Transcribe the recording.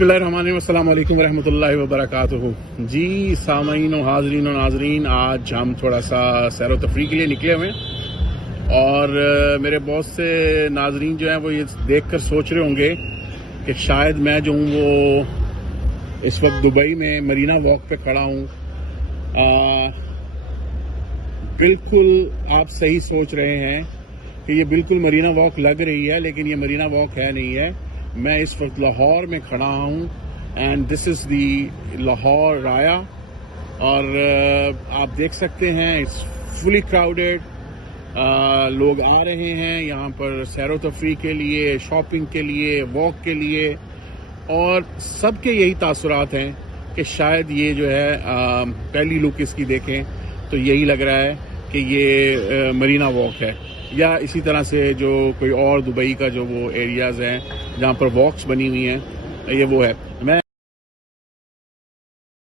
बिस्मिल्लाहिर्रहमानिर्रहीम, अस्सलाम वालेकुम रहमतुल्लाहि व बरकातुहू। जी सामीन और हाजरीन और नाजरीन, आज हम थोड़ा सा सैर व तफरीह के लिए निकले हुए हैं और मेरे बहुत से नाजरीन जो हैं वो ये देख कर सोच रहे होंगे कि शायद मैं जो हूँ वो इस वक्त दुबई में मरीना वॉक पे खड़ा हूँ। बिल्कुल आप सही सोच रहे हैं कि ये बिल्कुल मरीना वॉक लग रही है, लेकिन ये मरीना वॉक है नहीं है। मैं इस वक्त लाहौर में खड़ा हूँ and this is the Lahore राया और आप देख सकते हैं इट्स फुली क्राउडेड। लोग आ रहे हैं यहाँ पर सैर व तफरीह के लिए, शॉपिंग के लिए, वॉक के लिए, और सबके यही तासुरात हैं कि शायद ये जो है पहली लुक इसकी देखें तो यही लग रहा है कि ये मरीना वॉक है, या इसी तरह से जो कोई और दुबई का जो वो एरियाज़ हैं जहाँ पर वॉक्स बनी हुई हैं, ये वो है। मैं